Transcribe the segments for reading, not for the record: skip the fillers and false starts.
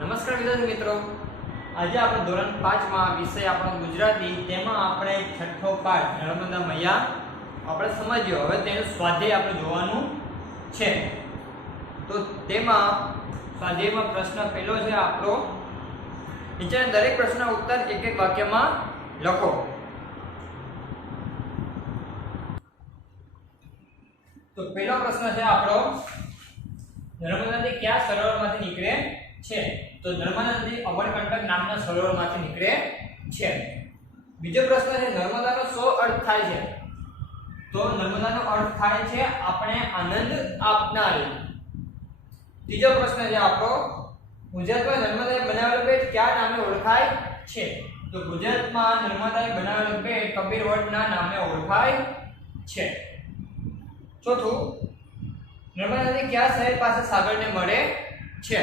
નમસ્કાર વિદ્યાર્થી મિત્રો, આજે આપણે ધોરણ 5 માં વિષય આપણો ગુજરાતી, તેમાં આપણે છઠ્ઠો પાઠ નર્મદા મૈયા આપણે સમજ્યો. હવે તેનું સ્વાધ્યાય આપણે જોવાનું છે. તો તેમાં સ્વાધ્યાયમાં પ્રશ્ન પહેલો છે આપણો, નીચેના દરેક પ્રશ્નના ઉત્તર એક એક વાક્યમાં લખો. તો પહેલો પ્રશ્ન છે આપણો, નર્મદા નદી કયા સરોવરમાંથી નીકળે છે? તો નર્મદા નદી અમરકંટક નામના સરોવરમાંથી નીકળે છે. બીજો પ્રશ્ન છે, નર્મદાનો શો અર્થ થાય છે? તો નર્મદાનો અર્થ થાય છે આપણે આનંદ આપનારી. ત્રીજો પ્રશ્ન છે આપણો, ગુજરાતમાં નર્મદાએ બનાવેલો બેટ કયા નામે ઓળખાય છે? તો ગુજરાતમાં નર્મદાએ બનાવેલો બેટ કબીરવડના નામે ઓળખાય છે. ચોથું, નર્મદા નદી કયા શહેર પાસે સાગરને મળે છે?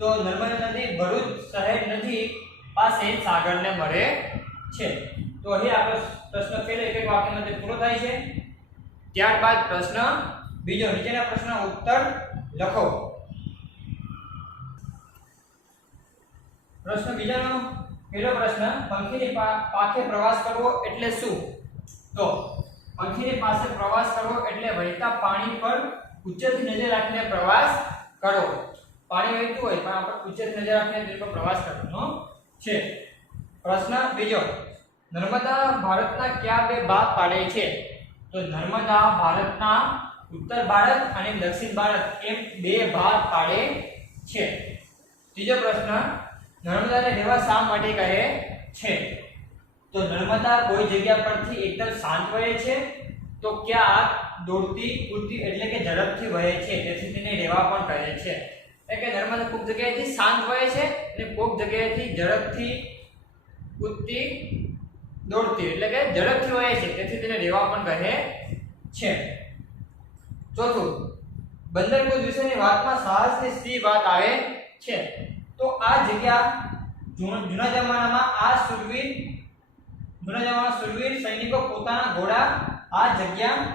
તો નર્મદા નદી ભરૂચ શહેર નદી પાસે સાગરને મળે છે. તો અહીં આપણો પ્રશ્ન પહેલો એક એક વાક્યમાં પૂરો થાય છે. ત્યારબાદ પ્રશ્ન બીજો, નીચેના પ્રશ્નનો ઉત્તર લખો. પ્રશ્ન બીજાનો પહેલો પ્રશ્ન, પંખીની પાખે પ્રવાસ કરવો એટલે શું? તો પંખીની પાસે પ્રવાસ કરવો એટલે વહેતા પાણી પર ઉચ્ચથી નજર રાખીને પ્રવાસ કરો. પાણી વહેતું હોય પણ આપણે ઉચ્ચથી નજર રાખીને તેના પર પ્રવાસ કરવાનો છે. પ્રશ્ન બીજો, નર્મદા ભારતના કયા બે ભાગ પાડે છે? તો નર્મદા ભારતના ઉત્તર ભારત અને દક્ષિણ ભારત એમ બે ભાગ પાડે છે. ત્રીજો પ્રશ્ન, નર્મદાને રેવા શા માટે કહે છે? તો નર્મદા કોઈ જગ્યા પરથી એકદમ શાંત વહે છે, તો ક્યાંક દોડતી કૂદતી એટલે કે ઝડપથી વહે છે, તેથી તેને રેવા પણ કહે છે. એટલે કે નર્મદા કોઈક જગ્યાએથી શાંત વહે છે અને કોઈક જગ્યાએથી ઝડપથી કૂદતી દોડતી એટલે કે ઝડપથી વહે છે, તેથી તેને રેવા પણ કહે છે. ચોથું, બંદરકુદ વિશેની વાતમાં સાહસની શી વાત આવે છે? તો આ જગ્યા જૂના જમાનામાં શૂરવીર સૈનિકો પોતાના ઘોડા આ જગ્યા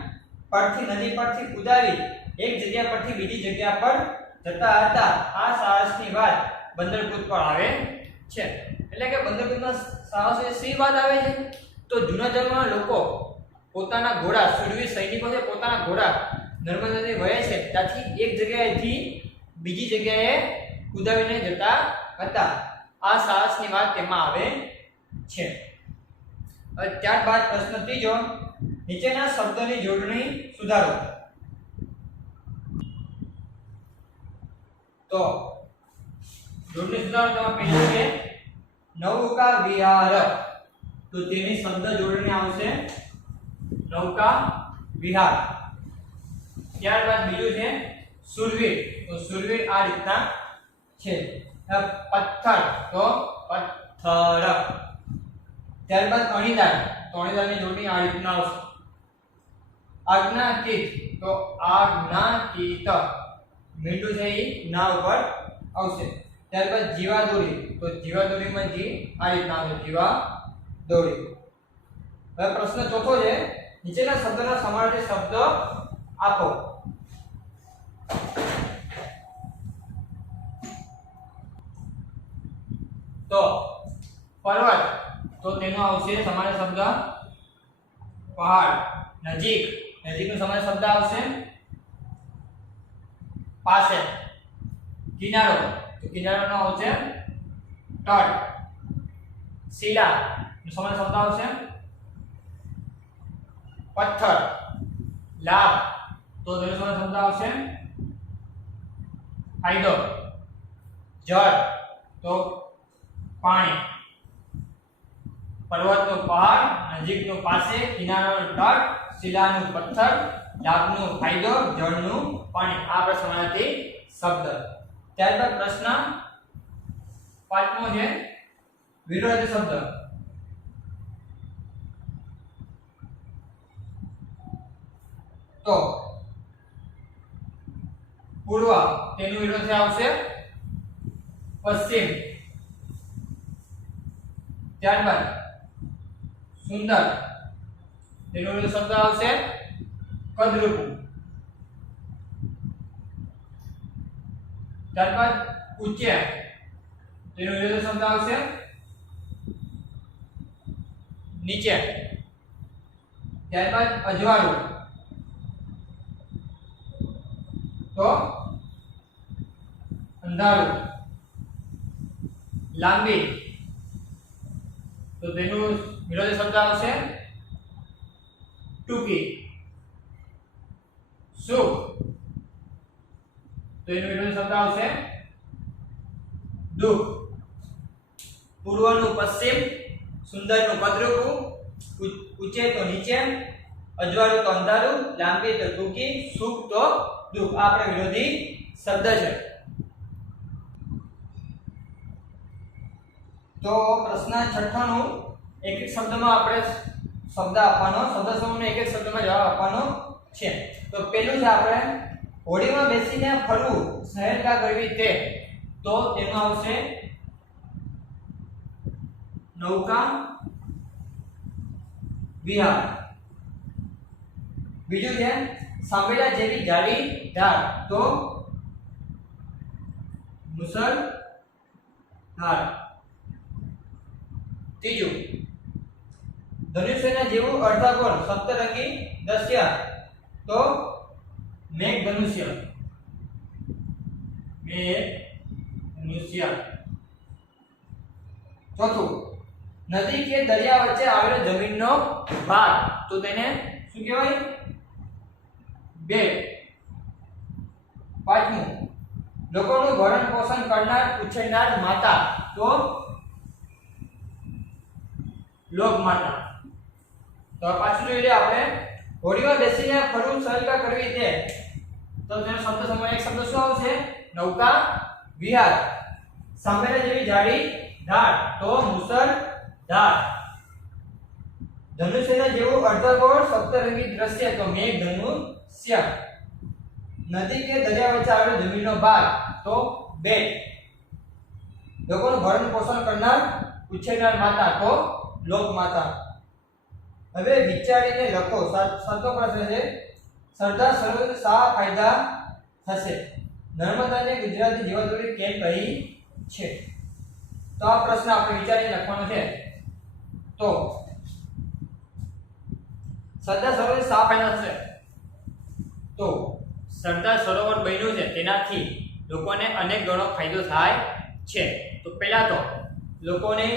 પરથી નદી પરથી કૂદાવી એક જગ્યા પરથી બીજી જગ્યા પર જતા હતા. આ સાહસની વાત બંદરકુદ પર આવે છે. એટલે કે બંદરકુદમાં સાહસની શી વાત આવે છે? તો જૂના જમાનાના લોકો પોતાના ઘોડા, શૂરવીર સૈનિકો છે, પોતાના ઘોડા નર્મદા નદી વહે છે ત્યાંથી એક જગ્યાએથી બીજી જગ્યાએ કૂદાવીને જતા હતા. આ સાહસની વાત તેમાં આવે છે. ત્યારબાદ પ્રશ્ન ત્રીજો, નીચેના શબ્દોની જોડણી સુધારો. તો જોડણી સુધારો તેમાં પહેલું છે નૌકા વિહાર. તો તેની શબ્દ જોડણી આવશે નૌકા વિહાર. ત્યારબાદ બીજું છે શૂરવીર. તો શૂરવીર આ રીતના છે. પથ્થર, તો પથ્થર. ત્યારબાદ અણીદાર. તો અણીદારની જોડણી આ રીતના આવશે. આજ્ઞાતીત. તો આજ્ઞાતીત. મીંડું છે એ ના ઉપર આવશે. ત્યારબાદ જીવાદોરી. તો જીવાદોરીમાં જી આ રીતના આવશે, જીવાદોરી. હવે પ્રશ્ન ચોથો છે, નીચેના શબ્દના સમાનાર્થી શબ્દ આપો. તો પર્વત, તો તેનો આવશે સમાનાર્થી શબ્દ પહાડ. નજીક, નજીકનો સમાનાર્થી શબ્દ આવશે પાસે. કિનારો, તો કિનારોનો આવશે તટ. શિલા, સમાનાર્થી શબ્દ આવશે પથ્થર. લાભ, તો તેનો સમાનાર્થી શબ્દ આવશે ફાયદો. જળ, તો પાણી. પર્વતનો પહાડ, નજીકનો પાસે, કિનારાનો તટ, શિલાનું પથ્થર, લાભનો ફાયદો, જળનું પાણી. આ આપણા સમાનાર્થી શબ્દ. ત્યારબાદ પ્રશ્ન પાંચમો છે વિરોધી શબ્દ. તો પૂર્વ, તેનું વિરોધી આવશે પશ્ચિમ. ત્યારબાદ સુંદર, તેનો વિરોધી શબ્દ આવશે કદરૂપું. ત્યારબાદ ઉચ્ચ, તો એનો વિરોધી શબ્દ આવશે નીચે. ત્યારબાદ અજવાળું તો અંધારું. લાંબી તો તેનું વિરોધી શબ્દ આવશે ટૂંકી. સુખ તો એનો વિરોધી શબ્દ આવશે દુઃખ. પૂર્વનું પશ્ચિમ, સુંદરનું કદરૂપું, ઊંચે તો નીચે, અજવાળું તો અંધારું, લાંબી તો ટૂંકી, સુખ તો દુઃખ. આ આપણા વિરોધી શબ્દ છે. તો પ્રશ્ન 6 નું એક એક શબ્દમાં આપણે શબ્દ આપવાનો, શબ્દ સમૂહનો એક એક શબ્દમાં જવાબ આપવાનો છે. તો પેલું છે આપણે હોડીમાં બેસીને ફરવું, સહેલતા કરવી તે. તો તેમાં આવશે નૌકા વિહાર. બીજું છે સાંભળ્યા જેવી જાડી ધાર. તો મુસળધાર. ત્રીજું ધનુષ્યના જેવું અર્ધગોળ સપ્તરંગી દ્રશ્ય. તો મેઘધનુષ્ય. મેઘધનુષ્ય. ચોથું નદી કે દરિયા વચ્ચે આવેલો જમીનનો ભાગ. તો તેને શું કહેવાય? બેટ. પાંચમું લોકોનું ભરણ પોષણ કરનાર ઉછેરનાર માતા. તો લોક માતા. તો પાછું જોઈએ આપણે હોડીમાં બેસીને ફરવું, સહેલતા કરવી તે. તો તેનો શબ્દ સમૂહ એક શબ્દ શું આવશે? નૌકા વિહાર. સાંભળ્યા જેવી જાડી ધાર. તો મુસળધાર. ધનુષ્યના જેવું અર્ધગોળ સપ્તરંગી દ્રશ્ય. તો મેઘધનુષ્ય. નદી કે દરિયા વચ્ચે આવેલો જમીનનો ભાગ. તો બેટ. લોકોનું ભરણ પોષણ કરનાર ઉછેરનાર માતા. તો લોક માતા. હવે વિચારીને લખો. સાચો પ્રશ્ન છે સરદાર સરોવર શા ફાયદા થશે? નર્મદાને ગુજરાતી જીવાદોરી કેમ કહી છે? તો આ પ્રશ્ન આપણે વિચારીને લખવાનો છે. તો સરદાર સરોવર શા ફાયદા થશે? તો સરદાર સરોવર બન્યું છે તેનાથી લોકોને અનેક ગણો ફાયદો થાય છે. તો પહેલા તો લોકોને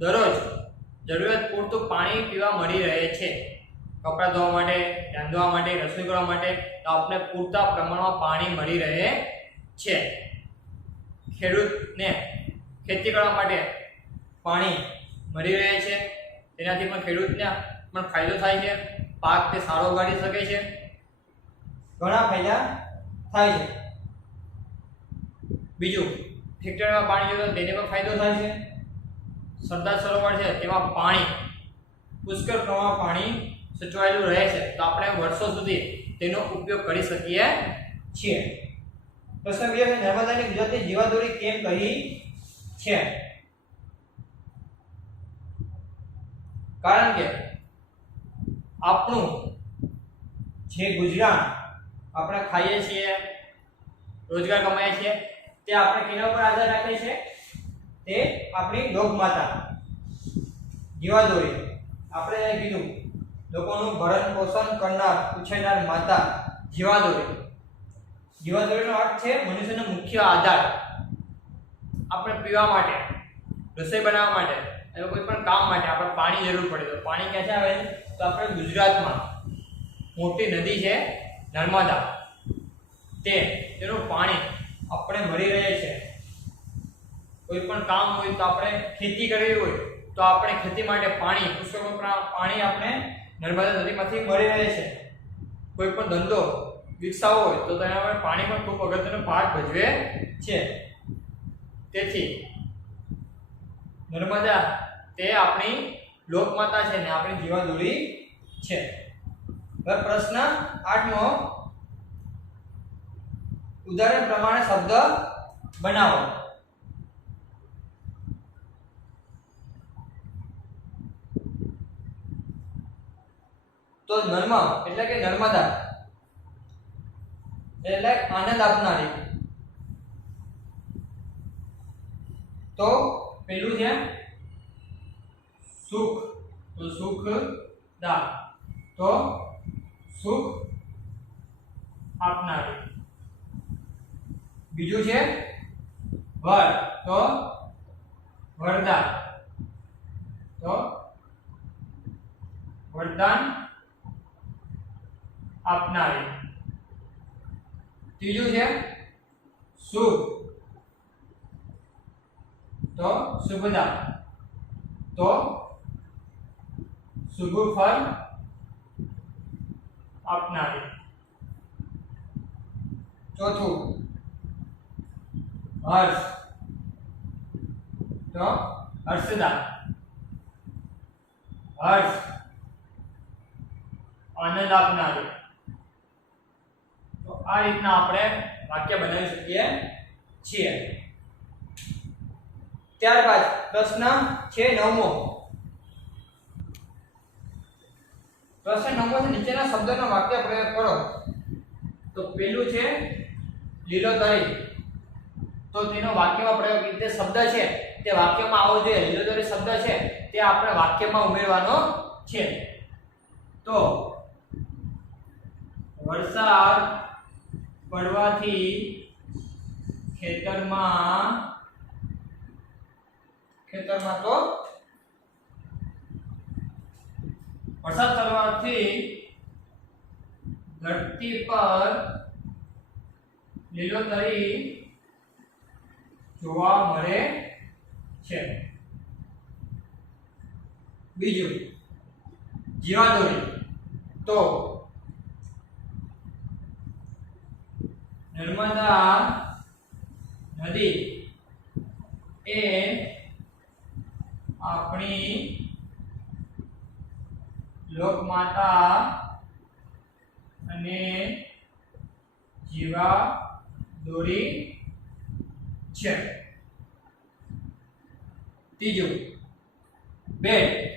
દરરોજ જરૂરિયાત પૂરતું પાણી પીવા મળી રહે છે. કપડાં ધોવા માટે, રાંધવા માટે, રસોઈ કરવા માટે આપણે પૂરતા પ્રમાણમાં પાણી મળી રહે છે. ખેડૂતને ખેતી કરવા માટે પાણી મળી રહે છે. તેનાથી પણ ખેડૂતને પણ ફાયદો થાય છે. પાક તે સારો ઉગાડી શકે છે. ઘણા ફાયદા થાય છે. બીજું ફેક્ટરીમાં પાણી જોઈએ તો તેને પણ ફાયદો થાય છે. સરદાર સરોવર છે તેમાં પાણી પુષ્કળ પ્રમાણમાં પાણી સચવાયેલું રહે છે. તો આપણે વર્ષો સુધી તેનો ઉપયોગ કરી શકીએ છીએ. પ્રશ્ન બીજો છે નર્મદાની ગુજરાતી જીવાદોરી કેમ કહી છે? કારણ કે આપણું જે ગુજરાન આપણે ખાઈએ છીએ, રોજગાર કમાઈએ છીએ, તે આપણે કેના ઉપર આધાર રાખે છે? તે આપણી લોકમાતા જીવાદોરી. આપણે કીધું લોકોનું ભરણ પોષણ કરનાર ઉછેરનાર માતા જીવાદોરી. જીવાદોરીનો અર્થ છે મનુષ્યનો મુખ્ય આધાર. આપણે પીવા માટે, રસોઈ બનાવવા માટે, અથવા કોઈ પણ કામ માટે આપણે પાણી જરૂર પડે. તો પાણી ક્યાંથી આવે? તો આપણે ગુજરાતમાં મોટી નદી છે નર્મદા, તેનું પાણી આપણે મળી રહે છે. કોઈ પણ કામ હોય તો આપણે ખેતી કરવી હોય તો આપણે ખેતી માટે પાણી પુષ્કળ પાણી આપણે નર્મદા નદીમાંથી મળી રહે છે. કોઈ પણ ધંધો વિકસાવવો હોય તો તેના માટે પાણી પણ ખૂબ અગત્યનો ભાગ ભજવે છે. તેથી નર્મદા તે આપણી લોકમાતા છે ને આપણી જીવાદોરી છે. હવે પ્રશ્ન 8મો ઉદાહરણ પ્રમાણે શબ્દ બનાવો. તો નર્મ એટલે કે નર્મદા એટલે આનંદ આપનારી. તો તો પેલું છે સુખ, તો સુખદા, તો સુખ આપનારી. બીજું છે વર, તો વરદાન, તો વરદાન આપનારી. ત્રીજું છે શુભ, તો શુભદા, તો શુભ ફળ આપનારી. ચોથું હર્ષ, તો હર્ષદા, હર્ષ આનંદ આપનારી. તો આ રીતના આપણે વાક્ય બનાવી શકીએ છીએ. ત્યારબાદ પ્રશ્ન છે 9મો. પ્રશ્ન 9મો છે નીચેના શબ્દનો વાક્ય પ્રયોગ કરો. તો પેલું છે લીલોતરી, તો તેનો વાક્યમાં પ્રયોગ, જે શબ્દ છે તે વાક્યમાં આવવો જોઈએ. લીલોતરી શબ્દ છે તે આપણે વાક્યમાં ઉમેરવાનો છે. તો વરસાદ પડવાથી ખેતરમાં તો વરસાદ પડવાથી ધરતી પર લીલોતરી જોવા મળે છે. બીજું જીવાદોરી, તો નર્મદા નદી એ આપણી લોકમાતા અને જીવાદોરી છે. ત્રીજું બેટ,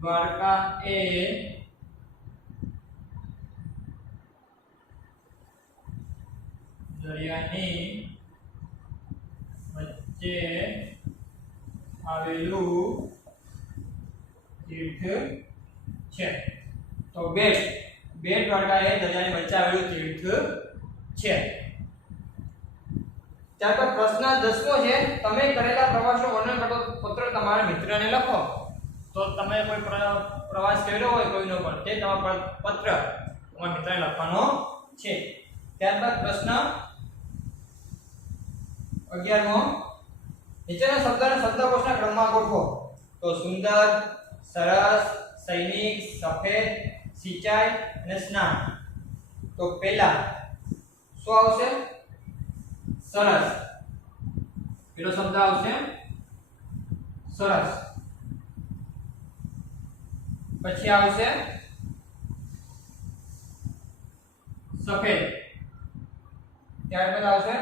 દ્વારકા એ દરિયાની વચ્ચે આવેલું તીર્થ છે. તો બેટ દ્વારકા એ દરિયાની વચ્ચે આવેલું તીર્થ છે. ત્યારબાદ પ્રશ્ન 10મો છે તમે કરેલા પ્રવાસનું વર્ણન કરતો પત્ર તમારા મિત્રને લખો. તો તમે કોઈ પ્રવાસ કર્યો હોય કોઈનો પણ તે તમારો પત્ર તમારા મિત્રને લખવાનો છે. ત્યારબાદ પ્રશ્ન 11મો નીચેના શબ્દને શબ્દકોશના ક્રમમાં ગોઠવો. તો સુંદર, સરસ, સૈનિક, સફેદ, સિંચાઈ અને સ્નાન. તો પહેલા શું આવશે? સરસ. પેલો શબ્દ આવશે સરસ. પછી આવશે સફેદ. ત્યારબાદ આવશે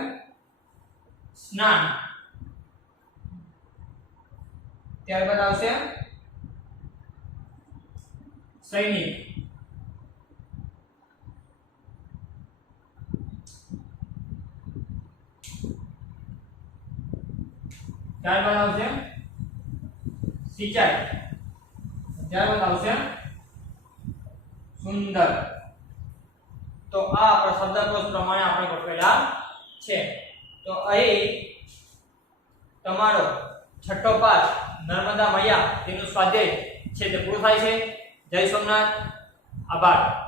સ્નાન. ત્યારબાદ આવશે સૈનિક. ત્યારબાદ આવશે સિંચાઈ. ત્યારબાદ આવશે સુંદર. તો આ આપણા શબ્દકોશ પ્રમાણે આપણે ગોઠવેલા છે. તો અહીં તમારો છઠ્ઠો પાઠ નર્મદા મૈયા તેનું સ્વાધ્યાય છે તે પૂરું થાય છે. જય સોમનાથ. આભાર.